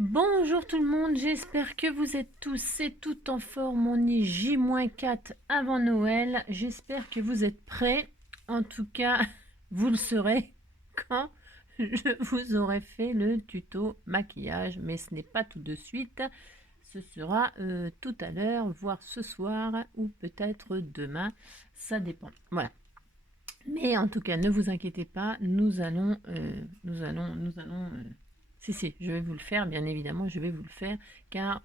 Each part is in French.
Bonjour tout le monde, j'espère que vous êtes tous et toutes en forme. On est J-4 avant Noël. J'espère que vous êtes prêts. En tout cas, vous le serez quand je vous aurai fait le tuto maquillage. Mais ce n'est pas tout de suite. Ce sera tout à l'heure, voire ce soir ou peut-être demain. Ça dépend. Voilà. Mais en tout cas, ne vous inquiétez pas, nous allons si, je vais vous le faire, bien évidemment, je vais vous le faire, car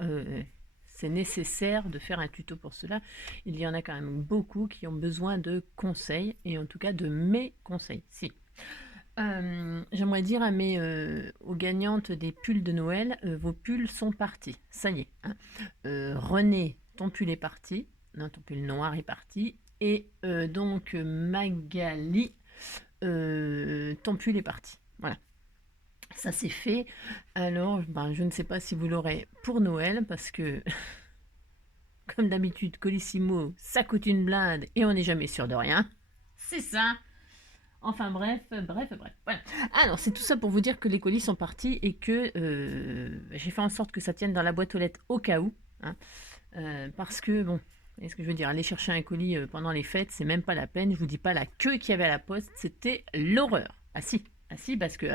c'est nécessaire de faire un tuto pour cela. Il y en a quand même beaucoup qui ont besoin de conseils, et en tout cas de mes conseils. Si. J'aimerais dire aux gagnantes des pulls de Noël, vos pulls sont partis. Ça y est. Hein. René, ton pull est parti. Non, ton pull noir est parti. Et donc Magali, ton pull est parti. Voilà. Ça c'est fait. Alors, je ne sais pas si vous l'aurez pour Noël, parce que, comme d'habitude, Colissimo, ça coûte une blinde et on n'est jamais sûr de rien. C'est ça. Enfin bref. Voilà. Alors, c'est tout ça pour vous dire que les colis sont partis et que j'ai fait en sorte que ça tienne dans la boîte aux lettres au cas où. Hein, parce que, bon, est-ce que je veux dire, aller chercher un colis pendant les fêtes, c'est même pas la peine. Je vous dis pas la queue qu'il y avait à la poste, c'était l'horreur. Ah si, parce que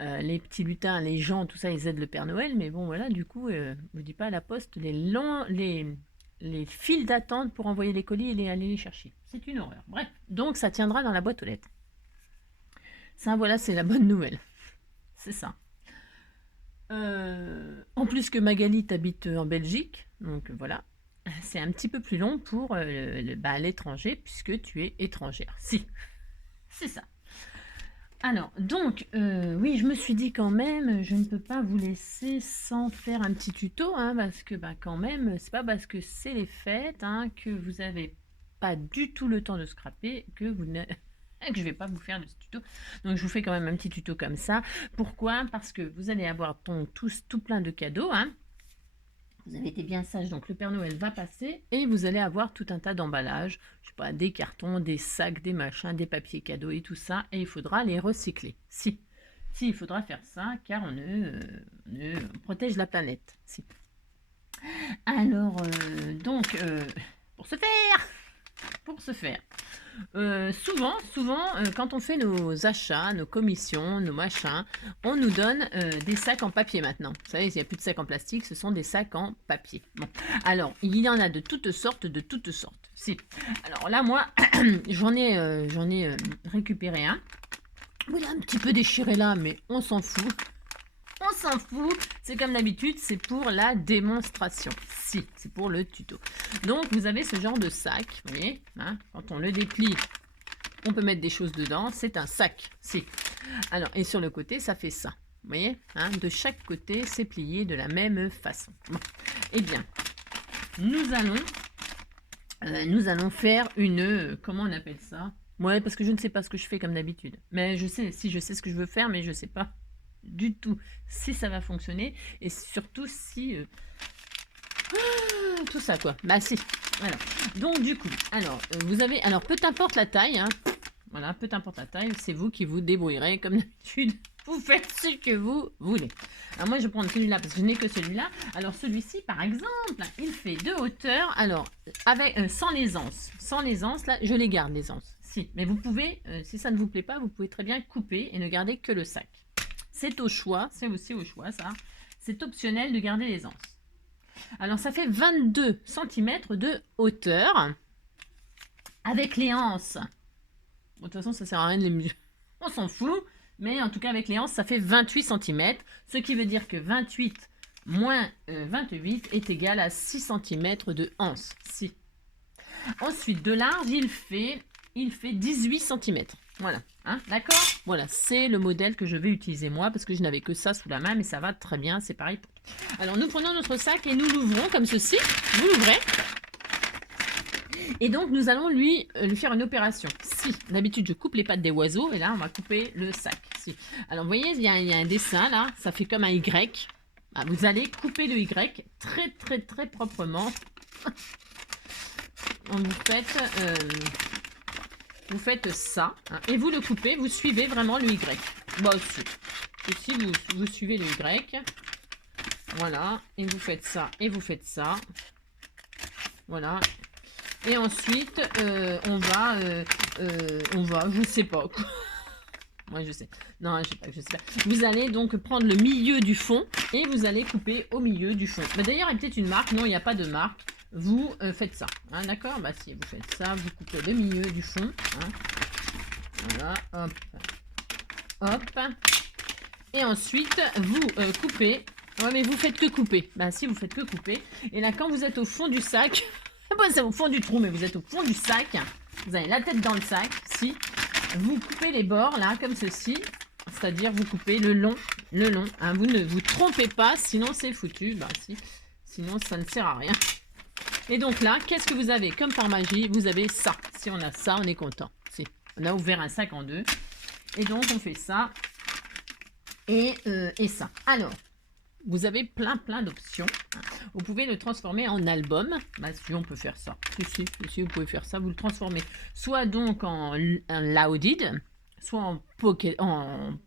les petits lutins, les gens, tout ça, ils aident le Père Noël, mais bon, voilà, du coup, je vous dis pas à la poste, les files d'attente pour envoyer les colis et aller les chercher. C'est une horreur. Bref, donc ça tiendra dans la boîte aux lettres. Ça, voilà, c'est la bonne nouvelle. C'est ça. En plus que Magali habite en Belgique, donc voilà, c'est un petit peu plus long pour l'étranger, puisque tu es étrangère. Si, c'est ça. Alors, donc, oui, je me suis dit quand même, je ne peux pas vous laisser sans faire un petit tuto, hein, parce que quand même, c'est pas parce que c'est les fêtes hein, que vous n'avez pas du tout le temps de scraper que vous ne... que je vais pas vous faire de ce tuto. Donc, je vous fais quand même un petit tuto comme ça. Pourquoi? Parce que vous allez avoir tout plein de cadeaux, hein. Vous avez été bien sage, donc le Père Noël va passer et vous allez avoir tout un tas d'emballages, je sais pas, des cartons, des sacs, des machins, des papiers cadeaux et tout ça, et il faudra les recycler. Si, il faudra faire ça, car on protège la planète. Si. Alors, pour ce faire, souvent, quand on fait nos achats, nos commissions, nos machins, on nous donne des sacs en papier maintenant. Vous savez, il n'y a plus de sacs en plastique, ce sont des sacs en papier. Bon, alors, il y en a de toutes sortes. Si. Alors là, moi, j'en ai récupéré un. Il est un petit peu déchiré là, mais on s'en fout. C'est comme d'habitude, c'est pour la démonstration. Si, c'est pour le tuto. Donc, vous avez ce genre de sac, vous voyez, hein, quand on le déplie, on peut mettre des choses dedans. C'est un sac, si. Alors, et sur le côté, ça fait ça. Vous voyez, hein, de chaque côté, c'est plié de la même façon. Bon. Eh bien, nous allons faire une... comment on appelle ça? Ouais, parce que je ne sais pas ce que je fais comme d'habitude. Mais je sais ce que je veux faire, mais je ne sais pas du tout si ça va fonctionner et surtout si tout ça quoi. Si. Voilà. Donc du coup, alors vous avez, alors peu importe la taille, hein, voilà, peu importe la taille, c'est vous qui vous débrouillerez comme d'habitude. Vous faites ce que vous voulez. Alors moi je vais prendre celui-là parce que je n'ai que celui-là. Alors celui-ci par exemple, il fait de hauteur. Alors avec sans les anses là, je les garde les anses. Si, mais vous pouvez, si ça ne vous plaît pas, vous pouvez très bien couper et ne garder que le sac. C'est au choix, c'est aussi au choix ça. C'est optionnel de garder les anses. Alors ça fait 22 cm de hauteur avec les anses. Bon, de toute façon ça sert à rien de les mesurer, on s'en fout. Mais en tout cas avec les anses ça fait 28 cm. Ce qui veut dire que 28 moins 28 est égal à 6 cm de anse. Si. Ensuite de large il fait 18 cm. Voilà, hein, d'accord? Voilà, c'est le modèle que je vais utiliser moi, parce que je n'avais que ça sous la main, mais ça va très bien, c'est pareil. Alors, nous prenons notre sac et nous l'ouvrons comme ceci. Vous l'ouvrez. Et donc, nous allons lui faire une opération. Si, d'habitude, je coupe les pattes des oiseaux, et là, on va couper le sac. Si. Alors, vous voyez, il y a un dessin, là, ça fait comme un Y. Ah, vous allez couper le Y très proprement. Vous faites ça, hein, et vous le coupez, vous suivez vraiment le Y. Ceci, vous suivez le Y. Voilà, et vous faites ça, et vous faites ça. Voilà. Et ensuite, on va, je sais pas. Moi, je sais. Non, je sais pas. Vous allez donc prendre le milieu du fond et vous allez couper au milieu du fond. Bah, d'ailleurs, il y a peut-être une marque. Non, il n'y a pas de marque. Vous faites ça. Hein, d'accord? Bah, si vous faites ça, vous coupez le milieu du fond. Hein. Voilà, hop. Hop. Et ensuite, vous coupez. Ouais, mais vous faites que couper. Bah, si, vous faites que couper. Et là, quand vous êtes au fond du sac, bon, c'est au fond du trou, mais vous êtes au fond du sac. Vous avez la tête dans le sac. Si. Vous coupez les bords, là, comme ceci. C'est-à-dire, vous coupez le long. Hein, vous ne vous trompez pas, sinon c'est foutu. Bah, si. Sinon, ça ne sert à rien. Et donc là, qu'est-ce que vous avez? Comme par magie, vous avez ça. Si on a ça, on est content. Si. On a ouvert un sac en deux. Et donc, on fait ça. Et ça. Alors, vous avez plein d'options. Vous pouvez le transformer en album. Bah, si on peut faire ça. Si, vous pouvez faire ça. Vous le transformez soit donc en loaded, soit en pocket, en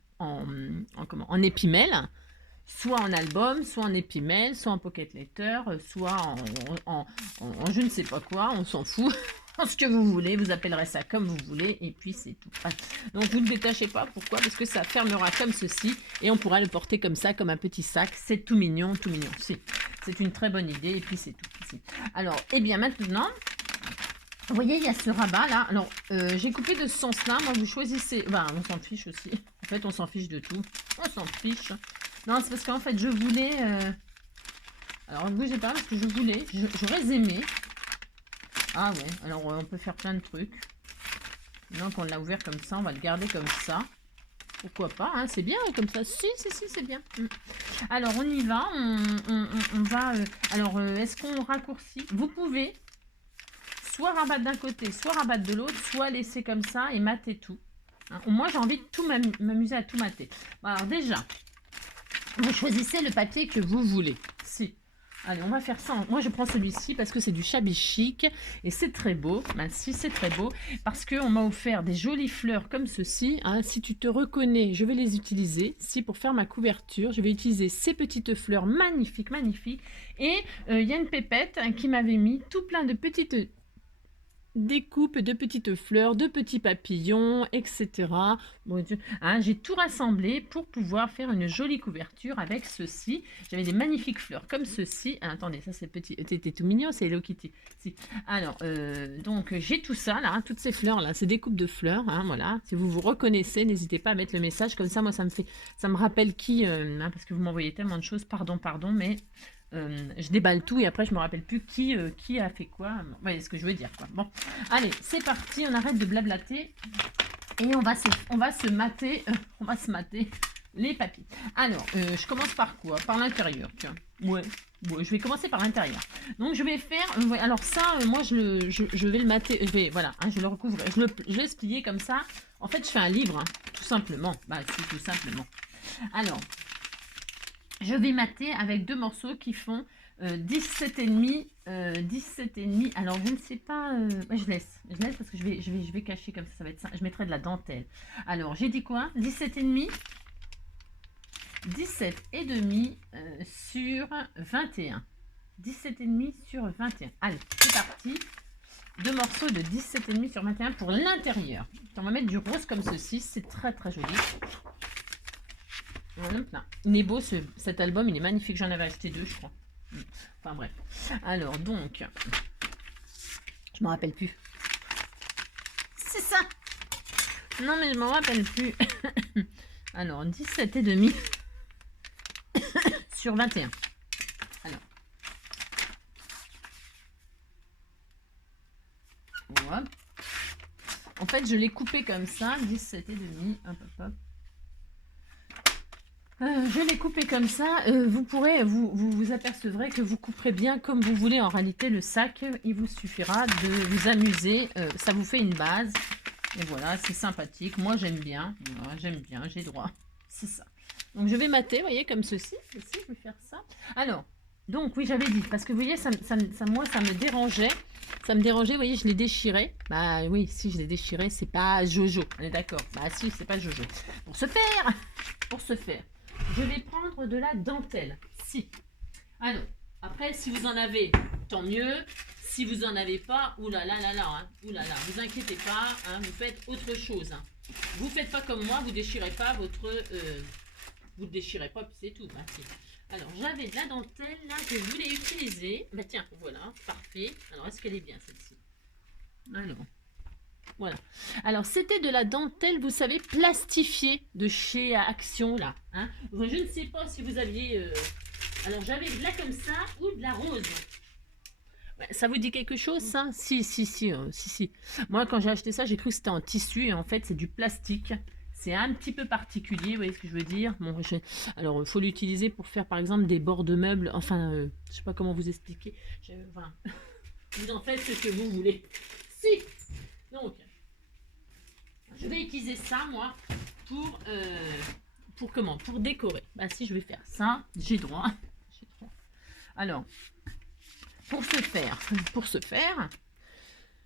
épimèle, soit en album, soit en épimèle, soit en pocket letter, soit en je ne sais pas quoi. On s'en fout. Ce que vous voulez, vous appellerez ça comme vous voulez, et puis c'est tout. Donc vous ne le détachez pas, pourquoi? Parce que ça fermera comme ceci, et on pourra le porter comme ça, comme un petit sac. C'est tout mignon, si. C'est une très bonne idée, et puis c'est tout. Si. Alors, et bien maintenant, vous voyez, il y a ce rabat là. Alors, j'ai coupé de ce sens-là, moi vous choisissez, enfin, on s'en fiche aussi. En fait, on s'en fiche de tout, on s'en fiche. Non, c'est parce qu'en fait, je voulais... Alors, ne bougez pas, parce que je voulais, j'aurais aimé... Ah ouais, alors on peut faire plein de trucs. Donc on l'a ouvert comme ça, on va le garder comme ça. Pourquoi pas, hein, c'est bien comme ça. Si, c'est bien. Alors on y va, on va... alors est-ce qu'on raccourcit? Vous pouvez soit rabattre d'un côté, soit rabattre de l'autre, soit laisser comme ça et mater tout. Hein, moi j'ai envie de tout m'amuser à tout mater. Bon, alors déjà, vous choisissez le papier que vous voulez. Si. Allez, on va faire ça. Moi, je prends celui-ci parce que c'est du shabby chic et c'est très beau. Ben, si, c'est très beau parce qu'on m'a offert des jolies fleurs comme ceci. Hein. Si tu te reconnais, je vais les utiliser. Si, pour faire ma couverture, je vais utiliser ces petites fleurs magnifiques. Et il y a une pépette qui m'avait mis tout plein de petites découpes de petites fleurs, de petits papillons, etc. Bon, hein, j'ai tout rassemblé pour pouvoir faire une jolie couverture avec ceci. J'avais des magnifiques fleurs comme ceci. Ah, attendez, ça c'est petit, c'était tout mignon, c'est Hello Kitty. Si. Alors, donc j'ai tout ça là, hein, toutes ces fleurs là, c'est des coupes de fleurs. Hein, voilà. Si vous vous reconnaissez, n'hésitez pas à mettre le message comme ça. Moi, ça me rappelle qui, hein, parce que vous m'envoyez tellement de choses. Pardon, mais je déballe tout et après je me rappelle plus qui a fait quoi. Vous voyez ce que je veux dire, quoi. Bon, allez, c'est parti, on arrête de blablater et on va se mater les papiers. Alors, je commence par quoi? Par l'intérieur, tiens. Ouais, je vais commencer par l'intérieur. Donc je vais faire, alors ça, moi je vais le mater, voilà, hein, je le recouvre, je vais se plier comme ça. En fait, je fais un livre, hein, tout simplement. Bah, c'est tout simplement. Alors, je vais mater avec deux morceaux qui font 17,5. 17,5. Alors, je ne sais pas... je laisse parce que je vais cacher comme ça va être ça. Je mettrai de la dentelle. Alors, j'ai dit quoi? 17,5. 17,5 sur 21. 17,5 sur 21. Allez, c'est parti. Deux morceaux de 17,5 sur 21 pour l'intérieur. On va mettre du rose comme ceci. C'est très joli. Il est beau cet album, il est magnifique. J'en avais acheté deux, je crois. Enfin bref. Alors donc, je m'en rappelle plus. C'est ça. Non mais je m'en rappelle plus. Alors 17,5 sur 21. Alors. Voilà. En fait, je l'ai coupé comme ça, 17,5. Hop. Je l'ai coupé comme ça. Vous apercevrez que vous couperez bien comme vous voulez. En réalité, le sac, il vous suffira de vous amuser. Ça vous fait une base. Et voilà, c'est sympathique. Moi, j'aime bien. Voilà, j'aime bien, j'ai droit. C'est ça. Donc, je vais mater, vous voyez, comme ceci. Ici, je vais faire ça. Alors, donc, oui, j'avais dit. Parce que, vous voyez, moi, ça me dérangeait. Ça me dérangeait, vous voyez, je l'ai déchiré. Bah oui, si je l'ai déchiré, c'est pas Jojo. On est d'accord. Bah si, c'est pas Jojo. Pour ce faire, je vais prendre de la dentelle. Si. Alors, après, si vous en avez, tant mieux. Si vous en avez pas, oulala, hein, oulala, vous inquiétez pas, hein, vous faites autre chose. Hein. Vous faites pas comme moi, vous déchirez pas votre, vous le déchirez pas, puis c'est tout. Hein, alors, j'avais de la dentelle là que je voulais utiliser. Bah tiens, voilà, parfait. Alors, est-ce qu'elle est bien celle-ci? Alors, voilà. Alors, c'était de la dentelle, vous savez, plastifiée de chez Action là. Hein. Je ne sais pas si vous aviez. Alors, j'avais de la comme ça ou de la rose. Ça vous dit quelque chose, ça? Si. Moi, quand j'ai acheté ça, j'ai cru que c'était en tissu et en fait, c'est du plastique. C'est un petit peu particulier, vous voyez ce que je veux dire? Bon, alors, il faut l'utiliser pour faire, par exemple, des bords de meubles. Enfin, je sais pas comment vous expliquer. Enfin, vous en faites ce que vous voulez. Si. Donc, je vais utiliser ça, moi, pour comment? Pour décorer. Bah, si je vais faire ça, j'ai droit. Alors, pour ce faire,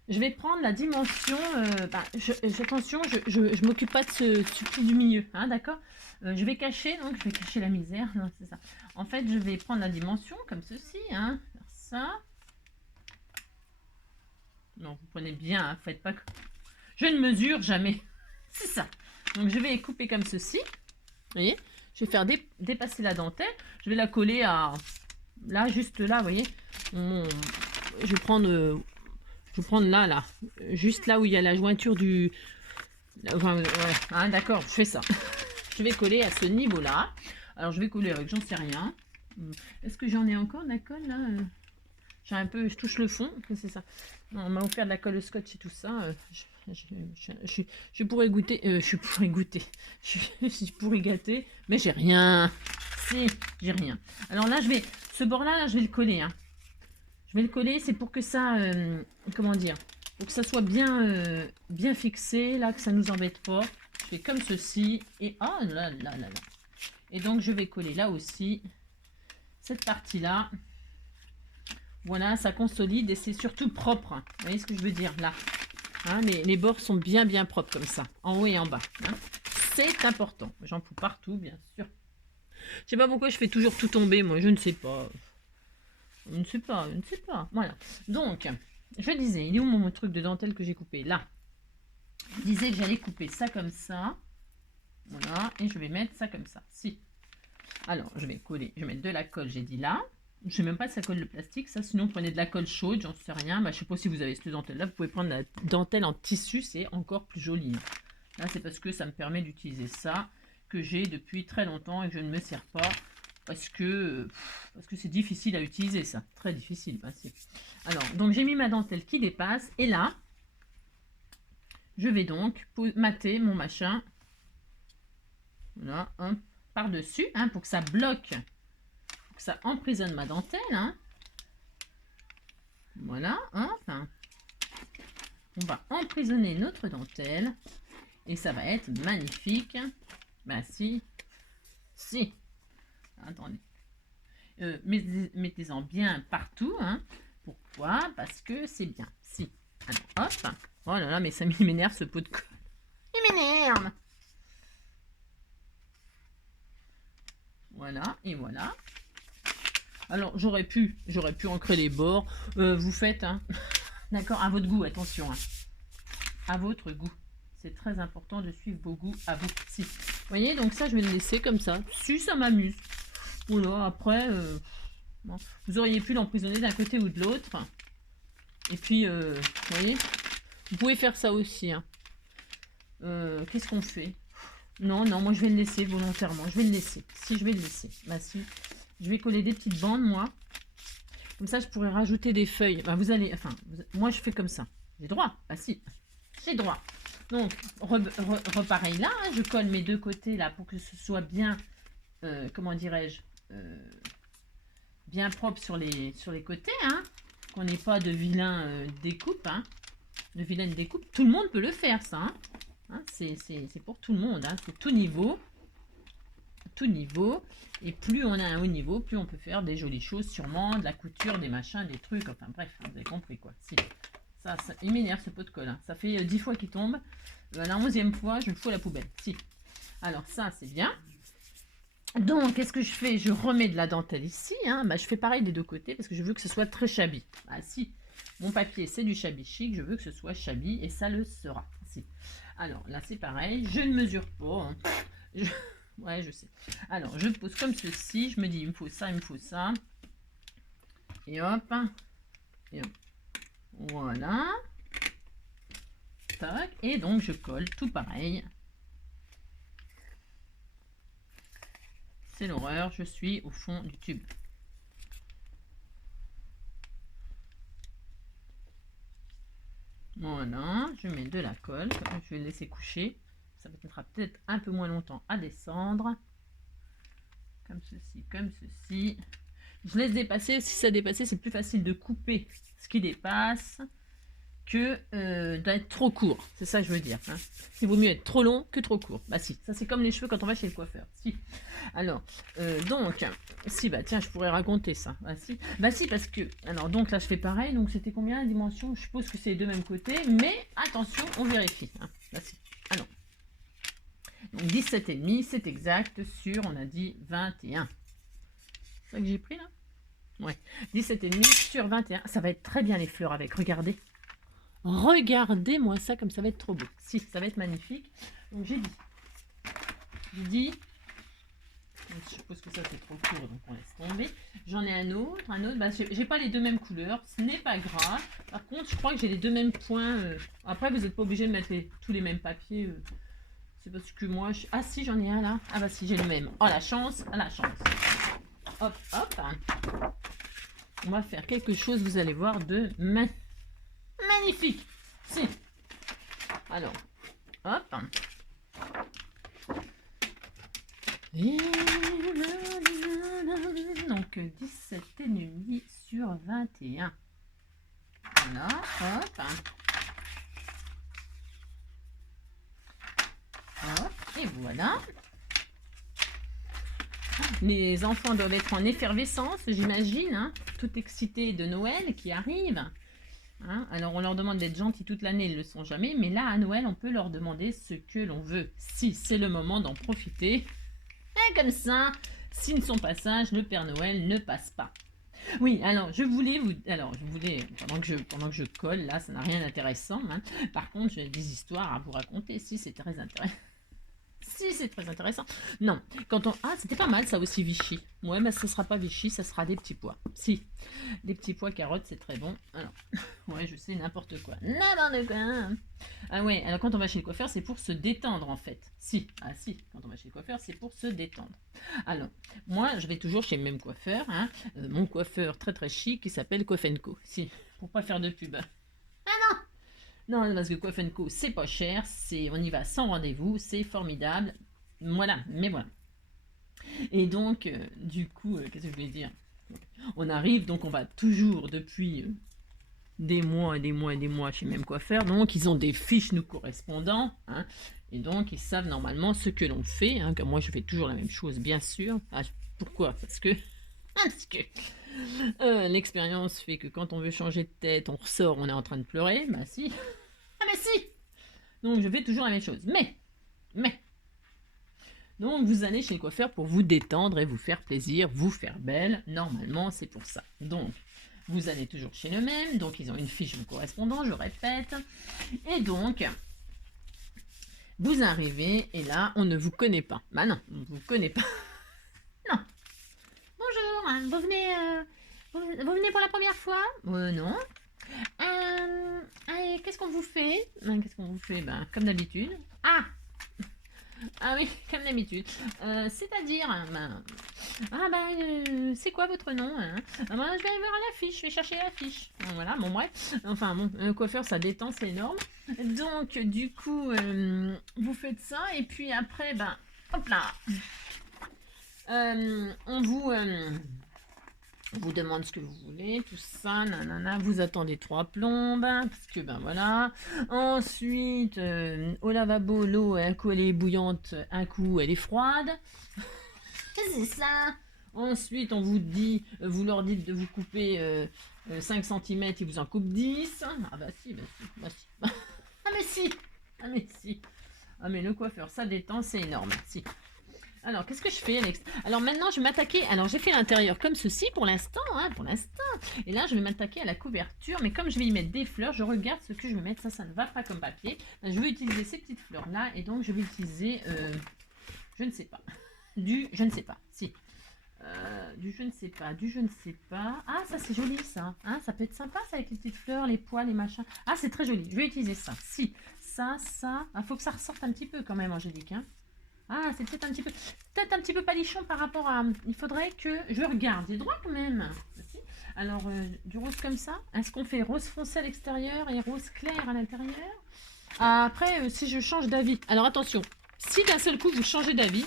je vais prendre la dimension. Attention, je m'occupe pas de ce petit du milieu, hein, d'accord? Je vais cacher, donc je vais cacher la misère. Non, c'est ça. En fait, je vais prendre la dimension comme ceci, hein, faire ça. Non, vous prenez bien, hein, faites pas que. Je ne mesure jamais. C'est ça. Donc, je vais couper comme ceci. Vous voyez? Je vais faire dépasser la dentelle. Je vais la coller à. Là, juste là, vous voyez? Je vais prendre là, juste là où il y a la jointure du... Enfin, ouais, hein, d'accord, je fais ça. Je vais coller à ce niveau-là. Alors, je vais coller avec, j'en sais rien. Est-ce que j'en ai encore de la colle, là? J'ai un peu... Je touche le fond, c'est ça. Non, on m'a offert de la colle scotch et tout ça. Je pourrais goûter... je pourrais gâter, mais j'ai rien. Si, j'ai rien. Alors là, ce bord-là, je vais le coller, hein. Je vais le coller, c'est pour que ça, comment dire, pour que ça soit bien fixé, là, que ça nous embête pas. Je fais comme ceci, et oh là là là là. Et donc, je vais coller là aussi, cette partie-là. Voilà, ça consolide et c'est surtout propre. Hein. Vous voyez ce que je veux dire, là. Hein, les bords sont bien propres comme ça, en haut et en bas. Hein. C'est important. J'en fous partout, bien sûr. Je sais pas pourquoi je fais toujours tout tomber, moi, je ne sais pas. Je ne sais pas. Voilà. Donc, je disais, il est où mon truc de dentelle que j'ai coupé? Là. Je disais que j'allais couper ça comme ça. Voilà. Et je vais mettre ça comme ça. Si. Alors, je vais coller. Je vais mettre de la colle, j'ai dit là. Je ne sais même pas si ça colle le plastique. Ça, sinon, prenez de la colle chaude, j'en sais rien. Bah, je ne sais pas si vous avez cette dentelle-là. Vous pouvez prendre la dentelle en tissu, c'est encore plus joli. Là, c'est parce que ça me permet d'utiliser ça que j'ai depuis très longtemps et que je ne me sers pas. Parce que c'est difficile à utiliser, ça. Très difficile. Bah, si. Alors, donc j'ai mis ma dentelle qui dépasse. Et là, je vais donc mater mon machin. Voilà, hein, par-dessus, hein, pour que ça bloque, pour que ça emprisonne ma dentelle. Hein. Voilà, hein, enfin, on va emprisonner notre dentelle. Et ça va être magnifique. Bah si. Attendez. Mettez-en bien partout. Hein. Pourquoi? Parce que c'est bien. Si. Alors, hop. Oh là là, mais ça m'énerve ce pot de colle. Il m'énerve. Voilà, et voilà. Alors, j'aurais pu ancrer les bords. Vous faites, hein. D'accord, à votre goût, attention. Hein. À votre goût. C'est très important de suivre vos goûts à vous. Si. Vous voyez, donc ça, je vais le laisser comme ça. Si, ça m'amuse. Voilà, après, bon, vous auriez pu l'emprisonner d'un côté ou de l'autre. Et puis, vous voyez, vous pouvez faire ça aussi. Hein. Qu'est-ce qu'on fait? Non, moi, je vais le laisser volontairement. Je vais le laisser. Si, je vais le laisser. Bah, si. Je vais coller des petites bandes, moi. Comme ça, je pourrais rajouter des feuilles. Bah, vous allez... Enfin, moi, je fais comme ça. J'ai droit. Bah, si. J'ai droit. Donc, repareil là. Hein, je colle mes deux côtés, là, pour que ce soit bien... comment dirais-je bien propre sur les côtés. Hein, qu'on n'ait pas de vilain découpe. Hein, de vilaine découpe. Tout le monde peut le faire, ça. Hein. Hein, c'est pour tout le monde. Hein, c'est tout niveau. Tout niveau. Et plus on a un haut niveau, plus on peut faire des jolies choses, sûrement, de la couture, des machins, des trucs, enfin bref, vous avez compris quoi. Si. Ça, il m'énerve ce pot de colle. Hein. Ça fait 10 fois qu'il tombe. La 11e fois, je le fous à la poubelle. Si. Alors ça, c'est bien. Donc, qu'est-ce que je fais? Je remets de la dentelle ici. Hein. Bah, je fais pareil des deux côtés parce que je veux que ce soit très shabby. Ah si, mon papier c'est du shabby chic, je veux que ce soit shabby et ça le sera. Si. Alors là c'est pareil, je ne mesure pas. Hein. Je... Ouais, je sais. Alors, je pose comme ceci, je me dis il me faut ça, il me faut ça. Et hop. Et hop. Voilà. Tac. Et donc je colle tout pareil. C'est l'horreur, je suis au fond du tube. Voilà, je mets de la colle, je vais le laisser coucher. Ça mettra peut-être un peu moins longtemps à descendre. Comme ceci, comme ceci. Je laisse dépasser, si ça dépasse, c'est plus facile de couper ce qui dépasse que d'être trop court. C'est ça que je veux dire. Hein. Il vaut mieux être trop long que trop court. Bah si, ça c'est comme les cheveux quand on va chez le coiffeur. Si. Alors, donc, si, bah tiens, je pourrais raconter ça. Bah si, parce que, alors donc là je fais pareil, donc c'était combien la dimension? Je suppose que c'est les deux mêmes côtés, mais attention, on vérifie. Hein. Bah si, alors. Donc 17,5, c'est exact sur, on a dit 21. C'est ça que j'ai pris là? Ouais, 17,5 sur 21. Ça va être très bien les fleurs avec, regardez. Regardez-moi ça comme ça va être trop beau. Si, ça va être magnifique. Donc j'ai dit. Je suppose que ça c'est trop court, donc on laisse tomber. J'en ai un autre. Bah, j'ai pas les deux mêmes couleurs, ce n'est pas grave. Par contre, je crois que j'ai les deux mêmes points. Après, vous n'êtes pas obligé de mettre tous les mêmes papiers. C'est parce que moi... Ah si, j'en ai un là. Ah bah si, j'ai le même. Oh la chance, la chance. Hop, hop. On va faire quelque chose, vous allez voir, de magnifique. Si. Alors, hop. Donc 17,5 sur 21. Voilà, hop. Hop, et voilà. Les enfants doivent être en effervescence, j'imagine, hein, tout excités de Noël qui arrive. Hein. Alors on leur demande d'être gentils toute l'année, ils ne le sont jamais, mais là à Noël on peut leur demander ce que l'on veut, si c'est le moment d'en profiter. Et comme ça, s'ils ne sont pas sages, le Père Noël ne passe pas. Oui, alors je voulais pendant que je colle, là ça n'a rien d'intéressant, hein. Par contre j'ai des histoires à vous raconter, si c'est très intéressant. Si, c'est très intéressant. Non, quand on... Ah, c'était pas mal ça aussi, Vichy. Ouais, mais ça sera pas Vichy, ça sera des petits pois. Si, des petits pois carottes, c'est très bon. Alors, ouais, je sais, n'importe quoi. N'importe quoi. Ah ouais, alors quand on va chez le coiffeur, c'est pour se détendre en fait. Si, ah si, quand on va chez le coiffeur, c'est pour se détendre. Alors, moi, je vais toujours chez le même coiffeur. Hein, mon coiffeur très très chic qui s'appelle Coiff & Co. Si, pour pas faire de pub. Ah non! Non, parce que Coiff & Co, c'est pas cher, on y va sans rendez-vous, c'est formidable. Voilà, mais voilà. Et donc, du coup, qu'est-ce que je voulais dire? On arrive, donc on va toujours depuis des mois et des mois et des mois chez le même coiffeur. Donc, ils ont des fiches nous correspondant. Hein, et donc, ils savent normalement ce que l'on fait. Hein, comme moi, je fais toujours la même chose, bien sûr. Ah, pourquoi? Parce que l'expérience fait que quand on veut changer de tête, on ressort, on est en train de pleurer. Bah si. Ah mais si. Donc je fais toujours la même chose. Mais. Donc vous allez chez le coiffeur pour vous détendre et vous faire plaisir, vous faire belle. Normalement, c'est pour ça. Donc, vous allez toujours chez le même. Donc, ils ont une fiche vous correspondant, je répète. Et donc, vous arrivez et là, on ne vous connaît pas. Bah non, on ne vous connaît pas. Non. Bonjour, vous venez pour la première fois? Non. Qu'est-ce qu'on vous fait? Ben, comme d'habitude. Ah oui, comme d'habitude. C'est-à-dire, c'est quoi votre nom? Hein? Je vais aller voir la fiche, je vais chercher la fiche. Voilà, bon bref. Enfin bon, un coiffeur, ça détend, c'est énorme. Donc, du coup, vous faites ça, et puis après, ben, hop là. On vous demande ce que vous voulez, tout ça, nanana, vous attendez 3 plombes, parce que ben voilà. Ensuite, au lavabo, l'eau, un coup elle est bouillante, un coup elle est froide. C'est ça. Ensuite, on vous dit, vous leur dites de vous couper 5 cm, ils vous en coupent 10. Ah bah si. Ah mais si. Ah mais le coiffeur, ça détend, c'est énorme, si. Alors, qu'est-ce que je fais, Alex? Alors maintenant, je vais m'attaquer. Alors, j'ai fait l'intérieur comme ceci pour l'instant, hein, pour l'instant. Et là, je vais m'attaquer à la couverture. Mais comme je vais y mettre des fleurs, je regarde ce que je vais mettre. Ça ne va pas comme papier. Je vais utiliser ces petites fleurs-là. Et donc, je vais utiliser, je ne sais pas. Du je ne sais pas. Si. Du je ne sais pas. Du je ne sais pas. Ah, ça, c'est joli, ça. Hein, ça peut être sympa, ça, avec les petites fleurs, les poils, les machins. Ah, c'est très joli. Je vais utiliser ça. Si. Ça. Il faut que ça ressorte un petit peu quand même, Angélique, hein. Ah, c'est peut-être un petit peu palichon par rapport à... Il faudrait que je regarde. J'ai droit quand même. Alors, du rose comme ça. Est-ce qu'on fait rose foncé à l'extérieur et rose clair à l'intérieur? Après, si je change d'avis... Alors, attention. Si d'un seul coup, vous changez d'avis,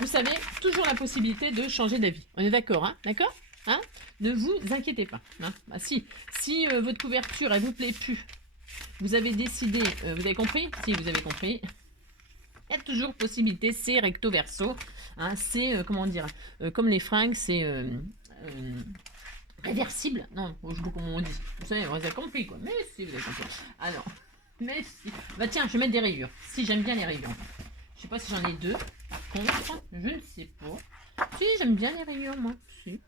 vous savez, toujours la possibilité de changer d'avis. On est d'accord, hein? D'accord, hein? Ne vous inquiétez pas. Hein, bah, si votre couverture, elle vous plaît plus, vous avez décidé... vous avez compris? Si, vous avez compris. Il y a toujours possibilité, c'est recto verso. Hein, c'est, comment dire, comme les fringues, c'est réversible. Non, je sais pas comment on dit. Vous savez, vous avez compris quoi. Mais si, vous avez compris. Alors, mais si. Bah tiens, je vais mettre des rayures. Si, j'aime bien les rayures. Je sais pas si j'en ai deux. Par contre, je ne sais pas. Si, j'aime bien les rayures, moi. Si.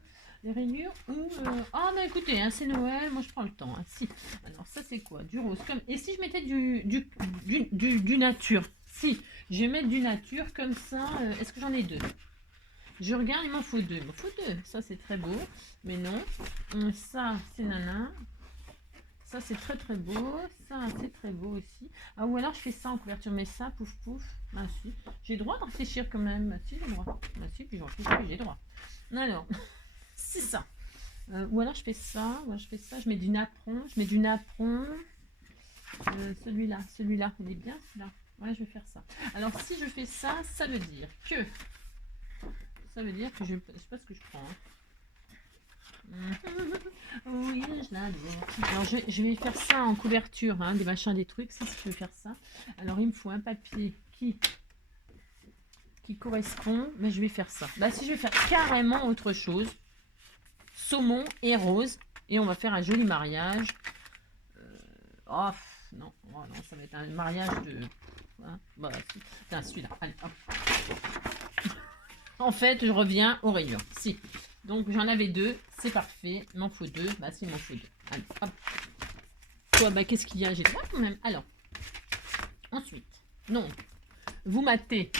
Les rayures ou... Ah, bah écoutez, hein, c'est Noël, moi je prends le temps. Hein, si. Alors, ça c'est quoi? Du rose. Comme... Et si je mettais du nature? Si, je vais mettre du nature comme ça. Est-ce que j'en ai deux? Je regarde, il m'en faut deux. Il m'en faut deux. Ça, c'est très beau. Mais non. Ça, c'est nana. Ça, c'est très très beau. Ça, c'est très beau aussi. Ah, ou alors je fais ça en couverture. Mais ça, pouf pouf. Ah, si. J'ai le droit de réfléchir quand même. Si, j'ai le droit. Ah, si, puis j'en réfléchis, j'ai le droit. Alors, c'est ça. Ou alors je fais ça. Ou alors je fais ça. Je mets du napperon. Je mets du napperon. Celui-là. Celui-là. Il est bien, celui-là. Ouais, je vais faire ça. Alors, si je fais ça, ça veut dire que... je sais pas ce que je prends. Hein. Oui, je l'adore. Alors, je vais faire ça en couverture, hein, des machins, des trucs. Si je veux faire ça. Alors, il me faut un papier qui correspond. Mais je vais faire ça. Bah, si je vais faire carrément autre chose. Saumon et rose. Et on va faire un joli mariage. Oh, non. Oh, non, ça va être un mariage de... Hein, bah, tiens, celui-là. Allez, hop. En fait, je reviens aux rayures. Si. Donc, j'en avais deux. C'est parfait. Il m'en faut deux. Bah, si, il m'en faut deux. Allez, hop. Toi, bah, qu'est-ce qu'il y a? J'ai trois quand même. Alors, ensuite, donc, vous matez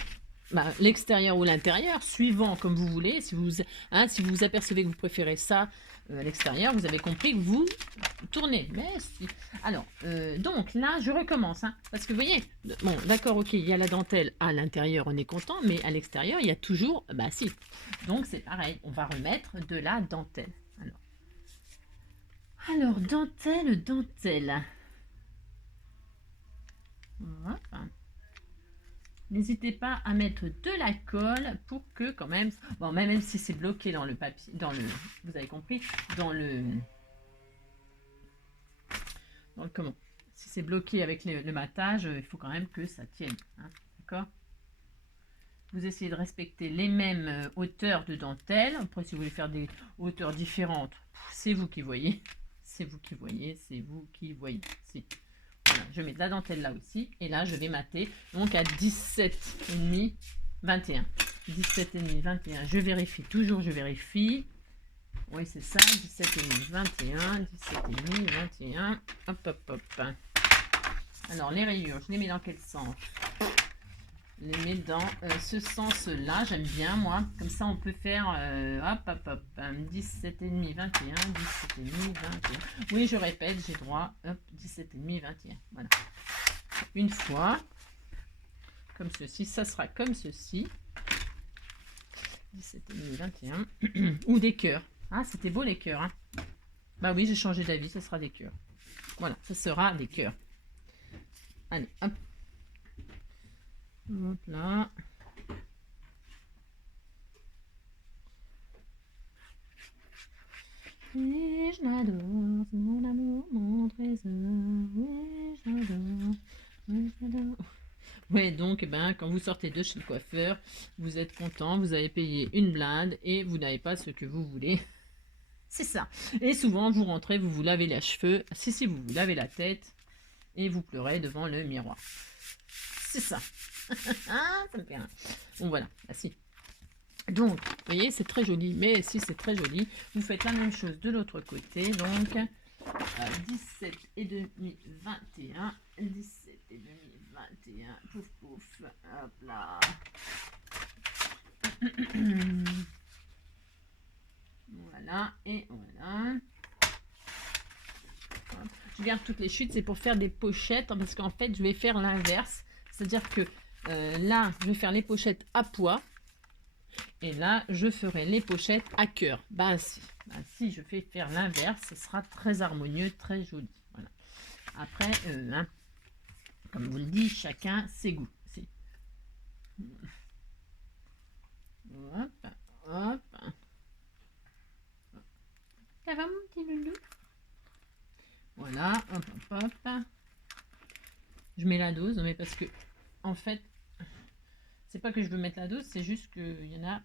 bah, l'extérieur ou l'intérieur, suivant comme vous voulez. Si vous apercevez que vous préférez ça à l'extérieur, vous avez compris que vous tournez. Mais si. Alors, donc là, je recommence. Hein, parce que vous voyez, bon, d'accord, ok, il y a la dentelle à l'intérieur, on est content, mais à l'extérieur, il y a toujours, bah si. Donc, c'est pareil, on va remettre de la dentelle. Alors dentelle. Voilà. N'hésitez pas à mettre de la colle pour que quand même, bon, même si c'est bloqué dans le papier, vous avez compris, dans le comment, si c'est bloqué avec le matage, il faut quand même que ça tienne, hein, d'accord? Vous essayez de respecter les mêmes hauteurs de dentelle. Après, si vous voulez faire des hauteurs différentes, c'est vous qui voyez, c'est vous qui voyez, c'est vous qui voyez. Si. Voilà, je mets de la dentelle là aussi. Et là, je vais mater donc à 17,5, 21. 17,5, 21. Je vérifie toujours, je vérifie. Oui, c'est ça. 17,5, 21. 17,5, 21. Hop, hop, hop. Alors, les rayures, je les mets dans quel sens? Je les mets dans ce sens-là. J'aime bien, moi. Comme ça, on peut faire hop, hop, hop. 17,5, 21. 17,5, 21. Oui, je répète, j'ai droit. Hop, 17,5, 21. Voilà. Une fois. Comme ceci. Ça sera comme ceci. 17,5, 21. Ou des cœurs. Ah, c'était beau les cœurs. Hein. Bah oui, j'ai changé d'avis. Ça sera des cœurs. Voilà, ça sera des cœurs. Allez, hop. Hop là. Oui, je l'adore, mon amour, mon trésor. Oui, je l'adore. Oui, je l'adore. Ouais, donc, quand vous sortez de chez le coiffeur, vous êtes content, vous avez payé une blinde et vous n'avez pas ce que vous voulez. C'est ça. Et souvent, vous rentrez, vous vous lavez les cheveux. Si, vous vous lavez la tête et vous pleurez devant le miroir. C'est ça. Ah, ça me fait rien. Bon, voilà. Ah, si. Donc, vous voyez, c'est très joli, mais si c'est très joli, vous faites la même chose de l'autre côté. Donc, 17 et demi, 21, 17 et demi, 21, pouf pouf, hop là. Voilà, et voilà. Hop. Je garde toutes les chutes, c'est pour faire des pochettes, hein, parce qu'en fait, je vais faire l'inverse. C'est-à-dire que là, je vais faire les pochettes à pois. Et là, je ferai les pochettes à cœur. Bah si je fais faire l'inverse, ce sera très harmonieux, très joli. Voilà. Après, hein, comme vous le dit, chacun ses goûts. Hop, hop. Ça va mon petit loulou? Voilà, hop, hop, hop. Je mets la dose, mais parce que, en fait, c'est pas que je veux mettre la dose, c'est juste qu'il y en a,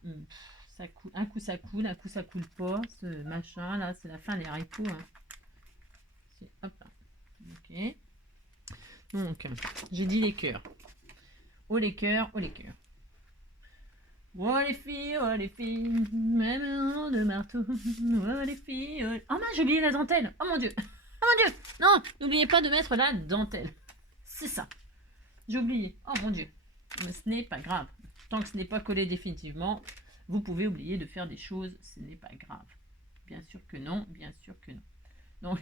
ça coule, un coup ça coule pas, ce machin, là, c'est la fin des haricots. Hein. Hop là. Ok. Donc, j'ai dit les cœurs. Oh les cœurs, oh les cœurs. Oh les filles, même de marteau. Oh les filles, oh... Oh mince, j'ai oublié la dentelle. Oh mon dieu. Oh mon dieu. Non, n'oubliez pas de mettre la dentelle. C'est ça. J'ai oublié. Oh mon dieu. Mais ce n'est pas grave. Tant que ce n'est pas collé définitivement, vous pouvez oublier de faire des choses. Ce n'est pas grave. Bien sûr que non, bien sûr que non. Donc,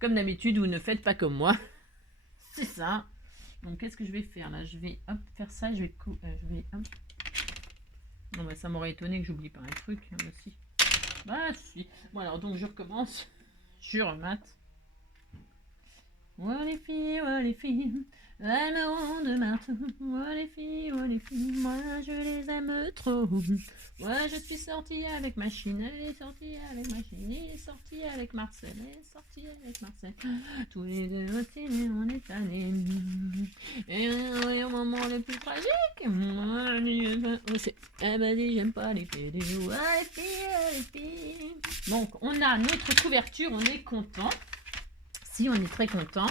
comme d'habitude, vous ne faites pas comme moi. C'est ça. Donc, qu'est-ce que je vais faire là? Je vais hop, faire ça. Je vais hop. Non, bah, ça m'aurait étonné que j'oublie pas un truc hein, aussi. Bah, si. Bon, alors, donc, je recommence. Je remate. Oh les filles, elles me rendent marteau. Oh les filles, moi je les aime trop. Moi je suis sortie avec Machine, elle est sortie avec Machine, il est sorti avec Marcel, elle est sortie avec Marcel. Tous les deux au ciné, on est allés. Et au moment le plus tragique, moi elle m'a dit j'aime pas les PD. Oh les filles. Donc on a notre couverture, on est content. Si on est très content,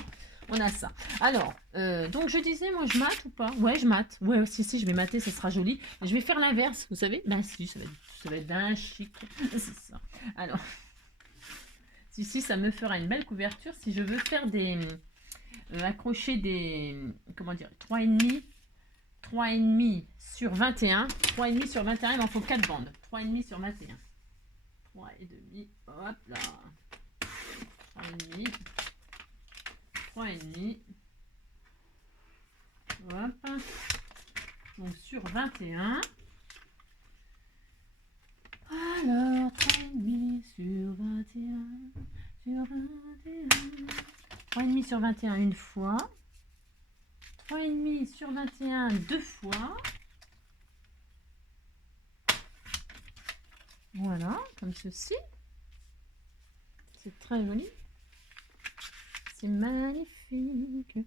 on a ça. Alors, donc je disais, moi je mate ou pas? Ouais, je mate. Ouais, si, je vais mater, ça sera joli. Je vais faire l'inverse, vous savez? Ben si, ça va être d'un chic. C'est ça. Alors, si, ça me fera une belle couverture. Si je veux faire des... accrocher des... comment dire? 3,5 sur 21. 3,5 sur 21, il m'en faut 4 bandes. 3,5 sur 21. 3,5, hop là. 3,5. 3,5. Hop. Donc sur 21. Alors 3,5 sur 21. Sur 21. 3,5 sur 21 une fois. 3,5 sur 21 deux fois. Voilà, comme ceci. C'est très joli. C'est magnifique.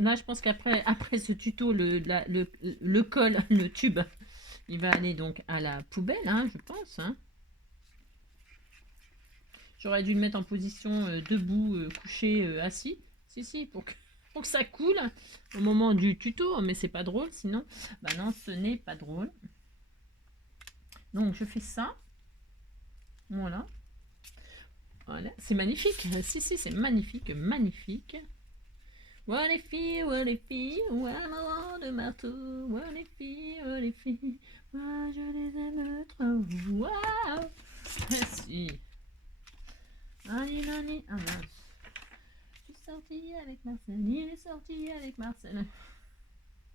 Là, je pense qu'après ce tuto, le col, le tube, il va aller donc à la poubelle, hein, je pense. Hein. J'aurais dû le mettre en position debout, couché, assis. Si, pour que ça coule au moment du tuto, mais c'est pas drôle sinon. Bah non, ce n'est pas drôle. Donc, je fais ça. Voilà. Voilà, c'est magnifique. Si, c'est magnifique, magnifique. Ouais les filles, ouais maman de marteau. Ouais les filles, moi je les aime trop. Waouh. Merci. Allez, ah mince. Je suis sortie avec Marcel, il est sorti avec Marcel.